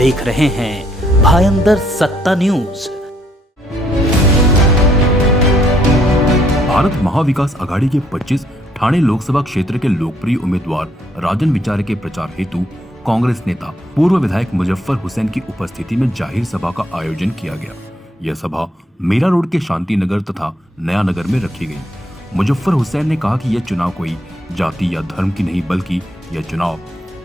देख रहे हैं भायंदर सत्ता न्यूज। भारत महाविकास आघाड़ी के 25 ठाणे लोकसभा क्षेत्र के लोकप्रिय उम्मीदवार राजन विचारे के प्रचार हेतु कांग्रेस नेता पूर्व विधायक मुजफ्फर हुसैन की उपस्थिति में जाहिर सभा का आयोजन किया गया। यह सभा मीरा रोड के शांति नगर तथा नया नगर में रखी गई। मुजफ्फर हुसैन ने कहा कि यह चुनाव कोई जाति या धर्म की नहीं बल्कि यह चुनाव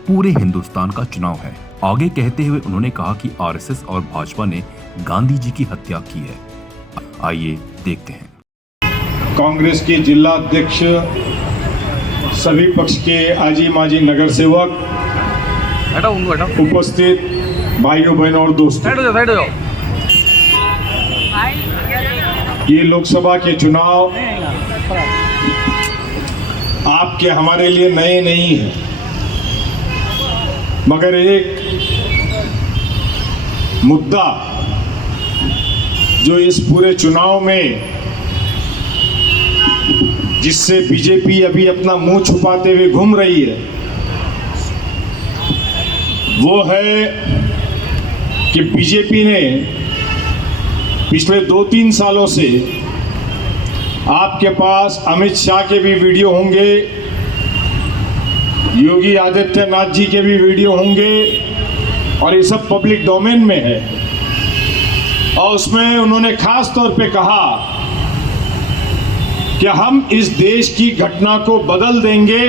पूरे हिंदुस्तान का चुनाव है। आगे कहते हुए उन्होंने कहा कि आरएसएस और भाजपा ने गांधी जी की हत्या की है। आइए देखते हैं। कांग्रेस के जिला अध्यक्ष, सभी पक्ष के आजी माजी नगर सेवक, उपस्थित भाइयों बहनों और दोस्तों, ये लोकसभा के चुनाव आपके हमारे लिए नए नहीं है, मगर एक मुद्दा जो इस पूरे चुनाव में जिससे बीजेपी अभी अपना मुंह छुपाते हुए घूम रही है, वो है कि बीजेपी ने पिछले 2-3 सालों से, आपके पास अमित शाह के भी वीडियो होंगे, योगी आदित्यनाथ जी के भी वीडियो होंगे और ये सब पब्लिक डोमेन में है, और उसमें उन्होंने खास तौर पे कहा कि हम इस देश की घटना को बदल देंगे,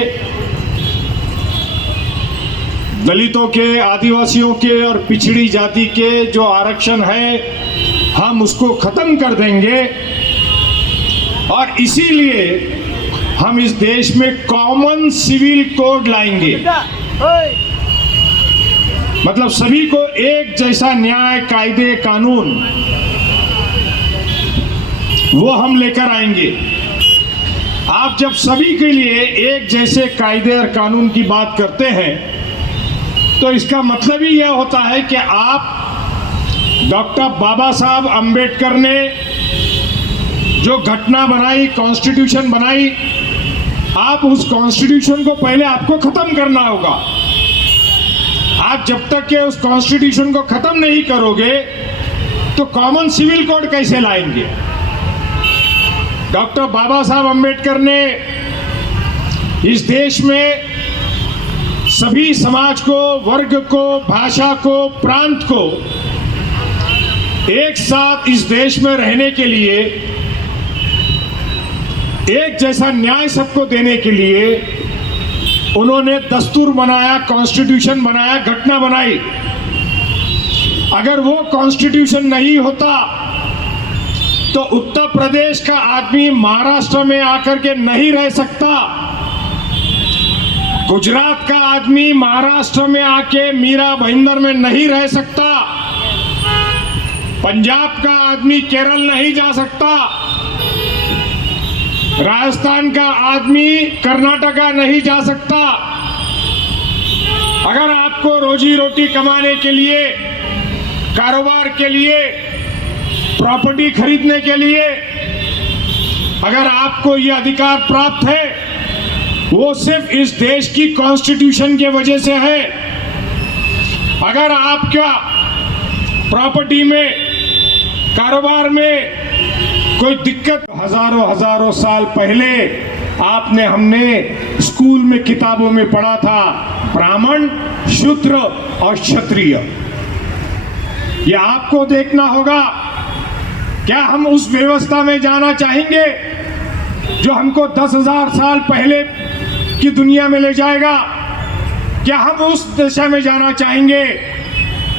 दलितों के, आदिवासियों के और पिछड़ी जाति के जो आरक्षण है हम उसको खत्म कर देंगे, और इसीलिए हम इस देश में कॉमन सिविल कोड लाएंगे। मतलब सभी को एक जैसा न्याय, कायदे, कानून वो हम लेकर आएंगे। आप जब सभी के लिए एक जैसे कायदे और कानून की बात करते हैं तो इसका मतलब ही यह होता है कि आप डॉक्टर बाबा साहब अंबेडकर ने जो घटना बनाई, कॉन्स्टिट्यूशन बनाई, आप उस कॉन्स्टिट्यूशन को पहले आपको खत्म करना होगा। आप जब तक के उस कॉन्स्टिट्यूशन को खत्म नहीं करोगे तो कॉमन सिविल कोड कैसे लाएंगे? डॉक्टर बाबा साहब अंबेडकर ने इस देश में सभी समाज को, वर्ग को, भाषा को, प्रांत को एक साथ इस देश में रहने के लिए, एक जैसा न्याय सबको देने के लिए उन्होंने दस्तूर बनाया, कॉन्स्टिट्यूशन बनाया, घटना बनाई। अगर वो कॉन्स्टिट्यूशन नहीं होता तो उत्तर प्रदेश का आदमी महाराष्ट्र में आकर के नहीं रह सकता, गुजरात का आदमी महाराष्ट्र में आके मीरा भाईंदर में नहीं रह सकता, पंजाब का आदमी केरल नहीं जा सकता, राजस्थान का आदमी कर्नाटका नहीं जा सकता। अगर आपको रोजी रोटी कमाने के लिए, कारोबार के लिए, प्रॉपर्टी खरीदने के लिए अगर आपको ये अधिकार प्राप्त है, वो सिर्फ इस देश की कॉन्स्टिट्यूशन के वजह से है। अगर आपका प्रॉपर्टी में, कारोबार में कोई दिक्कत, हजारों साल पहले हमने स्कूल में किताबों में पढ़ा था, ब्राह्मण, शूद्र और क्षत्रिय। ये आपको देखना होगा। क्या हम उस व्यवस्था में जाना चाहेंगे जो हमको 10,000 साल पहले की दुनिया में ले जाएगा? क्या हम उस दिशा में जाना चाहेंगे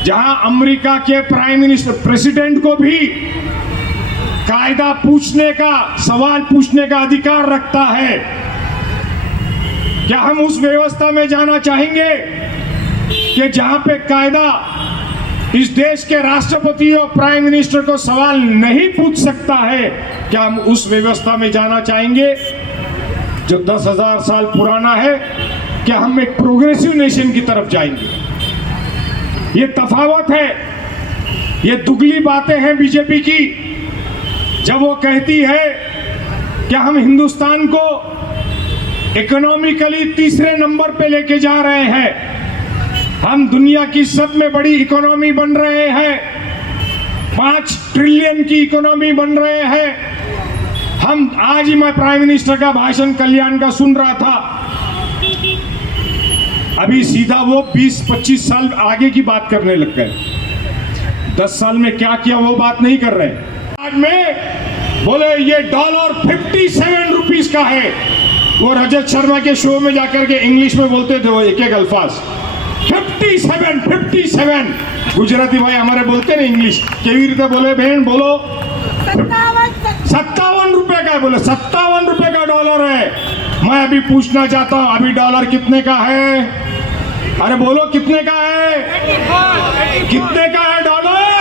जहां अमेरिका के प्राइम मिनिस्टर, प्रेसिडेंट को भी कायदा पूछने का, सवाल पूछने का अधिकार रखता है? क्या हम उस व्यवस्था में जाना चाहेंगे कि जहां पे कायदा इस देश के राष्ट्रपति और प्राइम मिनिस्टर को सवाल नहीं पूछ सकता है? क्या हम उस व्यवस्था में जाना चाहेंगे जो 10,000 साल पुराना है? क्या हम एक प्रोग्रेसिव नेशन की तरफ जाएंगे? ये तफावत है, ये दुगली बातें हैं बीजेपी की। जब वो कहती है कि हम हिंदुस्तान को इकोनॉमिकली तीसरे नंबर पे लेके जा रहे हैं, हम दुनिया की सब में बड़ी इकोनॉमी बन रहे हैं, 5 ट्रिलियन की इकोनॉमी बन रहे हैं हम। आज ही मैं प्राइम मिनिस्टर का भाषण कल्याण का सुन रहा था। अभी सीधा वो 20-25 साल आगे की बात करने लग गए। 10 साल में क्या किया वो बात नहीं कर रहे। आज में बोले ये डॉलर 57 रुपीस का है। वो रजत शर्मा के शो में जाकर के इंग्लिश में बोलते थे वो एक अल्फाज 57। गुजराती भाई हमारे बोलते ना इंग्लिश, केवी रीते बोले बहन बोलो 57 रुपए का है। बोले 57 रुपए का डॉलर है। मैं अभी पूछना चाहता हूं अभी डॉलर कितने का है? अरे बोलो कितने का है? कितने का है डॉलर?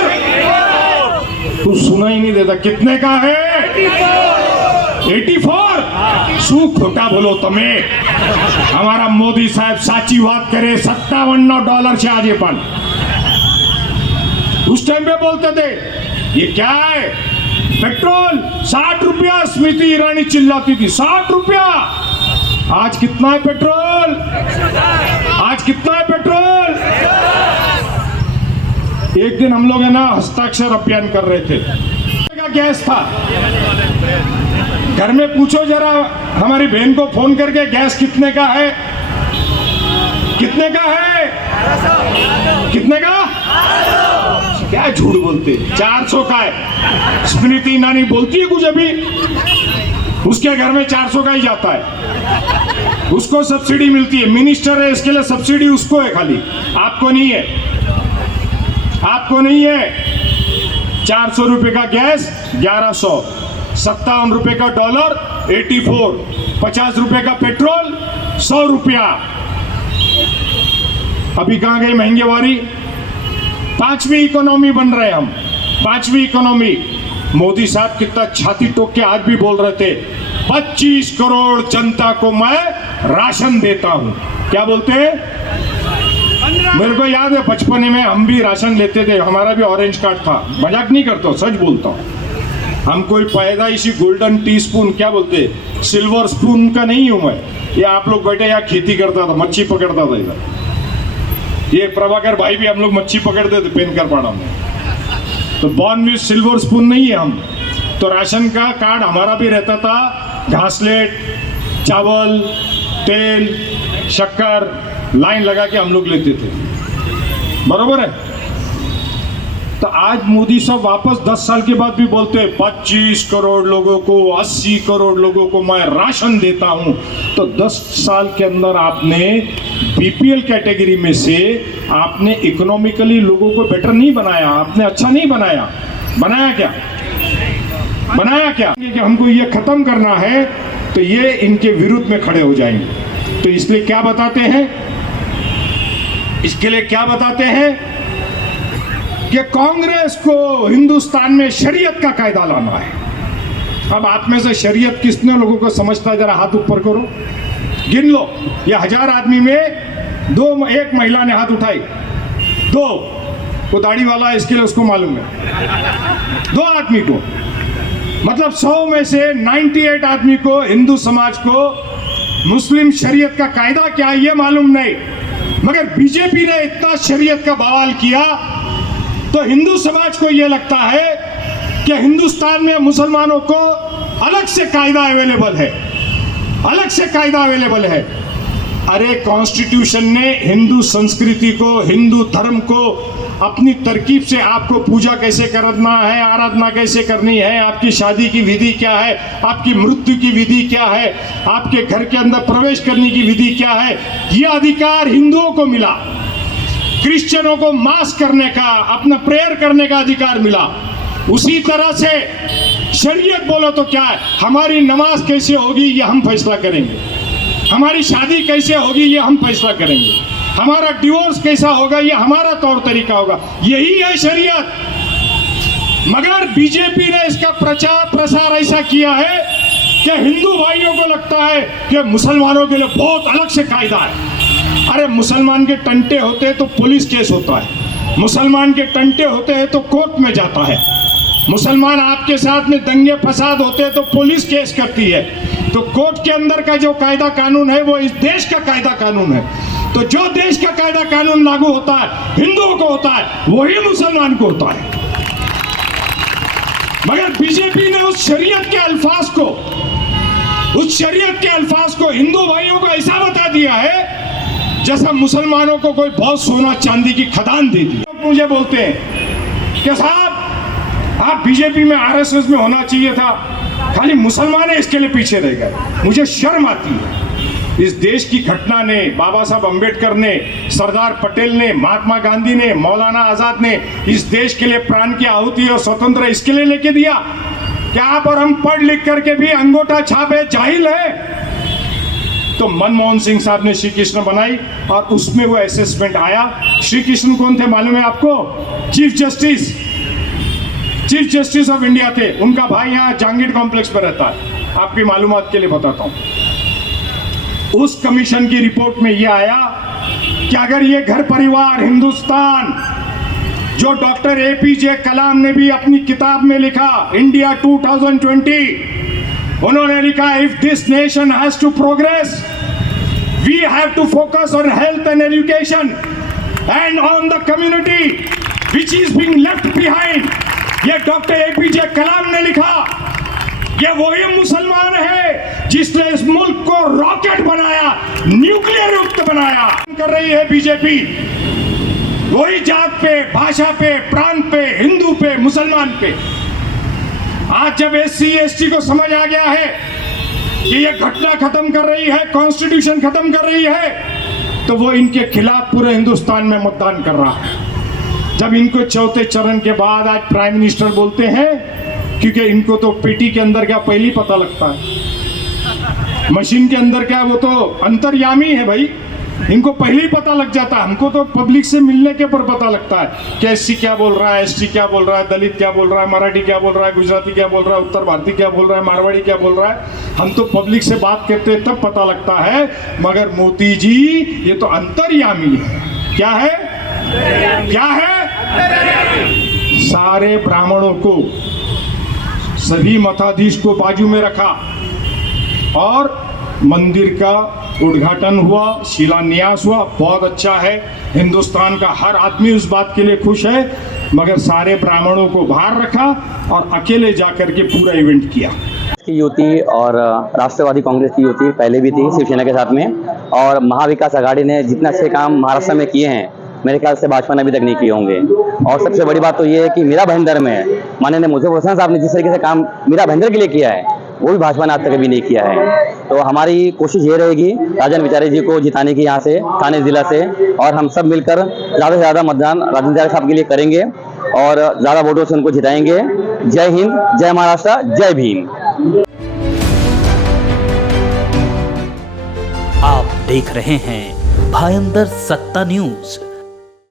तू सुना ही नहीं देता। कितने का है? 84। શું ખોટા બોલો તમે? हमारा मोदी साहब साची बात करे। $57 છે આજે પણ। उस टाइम पे बोलते थे ये क्या है पेट्रोल 60 रुपया। स्मृति ईरानी चिल्लाती थी 60 रुपया। आज कितना है पेट्रोल? आज कितना है पेट्रोल? एक दिन हम लोग है ना हस्ताक्षर अभियान कर रहे थे, का गैस था। घर में पूछो जरा हमारी बहन को फोन करके गैस कितने का है? कितने का है? कितने का? क्या झूठ बोलते? 400 का है। स्मृति ईरानी बोलती है कुछ अभी, उसके घर में 400 का ही जाता है। उसको सब्सिडी मिलती है, मिनिस्टर है इसके लिए सब्सिडी उसको है खाली, आपको नहीं है। आपको नहीं है। 400 रुपए का गैस 1100, 57 रुपए का डॉलर 84, 50 रुपए का पेट्रोल 100 रुपया। अभी कहां गई महंगेवारी? 5वीं इकोनॉमी बन रहे हम, 5वीं इकोनॉमी। मोदी साहब कितना छाती ठोक के आज भी बोल रहे थे 25 करोड़ जनता को मैं राशन देता हूं। क्या बोलते हैं? मेरे को याद है बचपन में हम भी राशन लेते थे, हमारा भी ऑरेंज कार्ड था। मजाक नहीं करता, सच बोलता हूं। हम कोई पैदाइशी गोल्डन टी स्पून क्या बोलते सिल्वर स्पून का नहीं हूं मैं। ये आप लोग बैठे यहाँ खेती करता था, मच्छी पकड़ता था इधर। ये प्रभाकर भाई भी हम लोग मच्छी पकड़ते थे पेनकर पाड़ा में। तो बॉर्न विथ सिल्वर स्पून नहीं है हम। तो राशन का कार्ड हमारा भी रहता था, घासलेट, चावल, तेल, शक्कर, लाइन लगा के हम लोग लेते थे। बरोबर है? तो आज मोदी साहब वापस 10 साल के बाद भी बोलते हैं 25 करोड़ लोगों को, 80 करोड़ लोगों को मैं राशन देता हूं। तो 10 साल के अंदर आपने बीपीएल कैटेगरी में से आपने इकोनॉमिकली लोगों को बेटर नहीं बनाया, आपने अच्छा नहीं बनाया। बनाया क्या? बनाया क्या? कि हमको ये खत्म करना है तो ये इनके विरुद्ध में खड़े हो जाएंगे। तो इसलिए क्या बताते हैं? इसके लिए क्या बताते हैं कि कांग्रेस को हिंदुस्तान में शरीयत का कायदा लाना है। अब आप में से शरीयत किसने लोगों को समझता है? जरा हाथ ऊपर करो, गिन लो। ये 1000 आदमी में एक महिला ने हाथ उठाई, 2। वो दाढ़ी वाला है इसके लिए उसको मालूम है। 2 आदमी को, मतलब 100 में से 98 आदमी को, हिंदू समाज को मुस्लिम शरीयत का कायदा क्या है ये मालूम नहीं। मगर बीजेपी ने इतना शरीयत का बवाल किया तो हिंदू समाज को यह लगता है कि हिंदुस्तान में मुसलमानों को अलग से कायदा अवेलेबल है, अलग से कायदा अवेलेबल है। अरे कॉन्स्टिट्यूशन ने हिंदू संस्कृति को, हिंदू धर्म को अपनी तरकीब से आपको पूजा कैसे करना है, आराधना कैसे करनी है, आपकी शादी की विधि क्या है, आपकी मृत्यु की विधि क्या है, आपके घर के अंदर प्रवेश करने की विधि क्या है, यह अधिकार हिंदुओं को मिला। क्रिश्चियनों को मास करने का, अपना प्रेयर करने का अधिकार मिला। उसी तरह से शरीयत बोलो तो क्या है, हमारी नमाज कैसे होगी ये हम फैसला करेंगे, हमारी शादी कैसे होगी ये हम फैसला करेंगे, हमारा डिवोर्स कैसा होगा ये हमारा तौर तरीका होगा, यही है शरीयत। मगर बीजेपी ने इसका प्रचार प्रसार ऐसा किया है कि हिंदू भाइयों को लगता है कि मुसलमानों के लिए बहुत अलग से कायदा है। अरे मुसलमान के टंटे होते हैं तो पुलिस केस होता है, मुसलमान के टंटे होते हैं तो कोर्ट में जाता है, मुसलमान आपके साथ में दंगे फसाद होते हैं तो पुलिस केस करती है। तो कोर्ट के अंदर का जो कायदा कानून है वो इस देश का कायदा कानून है। तो जो देश का कायदा कानून लागू होता है हिंदुओं को होता है, वही मुसलमान को होता है। मगर बीजेपी ने उस शरीयत के अल्फाज को हिंदू भाइयों को ऐसा बता दिया है जैसा मुसलमानों को कोई बहुत सोना चांदी की खदान दे दी। मुझे बोलते हैं कि साहब आप बीजेपी में आरएसएस में होना चाहिए था, खाली मुसलमान है इसके लिए पीछे रह गए। मुझे शर्म आती है। इस देश की घटना ने, बाबा साहब अंबेडकर ने, सरदार पटेल ने, महात्मा गांधी ने, मौलाना आजाद ने इस देश के लिए प्राण की आहुति और स्वतंत्र इसके लिए लेके दिया कि आप और हम पढ़ लिख करके भी अंगूठा छापे जाहिल है। तो मनमोहन सिंह साहब ने श्री कृष्ण बनाई और उसमें वो असेसमेंट आया। श्री कृष्ण कौन थे मालूम है आपको? चीफ जस्टिस ऑफ इंडिया थे। उनका भाई यहाँ जहांगीर कॉम्प्लेक्स में रहता है, आपकी मालूमात के लिए बताता हूँ। उस कमीशन की रिपोर्ट में यह आया कि अगर ये घर परिवार हिंदुस्तान, जो डॉक्टर एपीजे कलाम ने भी अपनी किताब में लिखा इंडिया 2020, उन्होंने लिखा if this nation has to progress we have to focus on health and education and on the community which is being left behind. ये डॉक्टर एपीजे कलाम ने लिखा। ये वही मुसलमान है जिसने इस मुल्क को रॉकेट बनाया, न्यूक्लियर युक्त बनाया। कर रही है बीजेपी वही जात पे, भाषा पे, प्रांत पे, हिंदू पे, मुसलमान पे। आज जब एससी एसटी को समझ आ गया है कि ये घटना खत्म कर रही है, कॉन्स्टिट्यूशन खत्म कर रही है, तो वो इनके खिलाफ पूरे हिंदुस्तान में मतदान कर रहा है। जब इनको चौथे चरण के बाद आज प्राइम मिनिस्टर बोलते हैं, क्योंकि इनको तो पेटी के अंदर क्या पहले ही पता लगता है, मशीन के अंदर क्या वो तो अंतर्यामी है भाई, इनको पहले ही पता लग जाता है। हमको तो पब्लिक से मिलने के पर पता लगता है कि एससी क्या बोल रहा है, एसटी क्या बोल रहा है, दलित क्या बोल रहा है, मराठी क्या बोल रहा है, गुजराती क्या बोल रहा है, उत्तर भारतीय क्या बोल रहा है, मारवाड़ी क्या बोल रहा है। हम तो पब्लिक से बात करते हैं तब पता लगता है। मगर मोदी जी ये तो अंतर्यामी है। क्या है? क्या है? सारे ब्राह्मणों को, सभी मठाधीश को बाजू में रखा और मंदिर का उद्घाटन हुआ, शिलान्यास हुआ। बहुत अच्छा है, हिंदुस्तान का हर आदमी उस बात के लिए खुश है। मगर सारे ब्राह्मणों को बाहर रखा और अकेले जाकर के पूरा इवेंट किया। की युति और राष्ट्रवादी कांग्रेस की युति पहले भी थी शिवसेना के साथ में, और महाविकास आघाड़ी ने जितना अच्छे काम महाराष्ट्र में किए हैं मेरे ख्याल से भाजपा ने अभी तक नहीं किए होंगे। और सबसे बड़ी बात तो ये है कि मीरा भाईंदर में माननीय मुझे हुसैन साहब ने जिस तरीके से काम मीरा भाईंदर के लिए किया है वो भी भाजपा ने आज तक अभी नहीं किया है। तो हमारी कोशिश ये रहेगी राजन विचारे जी को जिताने की यहाँ से थाने जिला से, और हम सब मिलकर ज़्यादा से ज़्यादा मतदान राजन विचारे साहब के लिए करेंगे और ज़्यादा वोटों से उनको जिताएंगे। जय हिंद, जय महाराष्ट्र, जय भीम। आप देख रहे हैं भायंदर सत्ता न्यूज।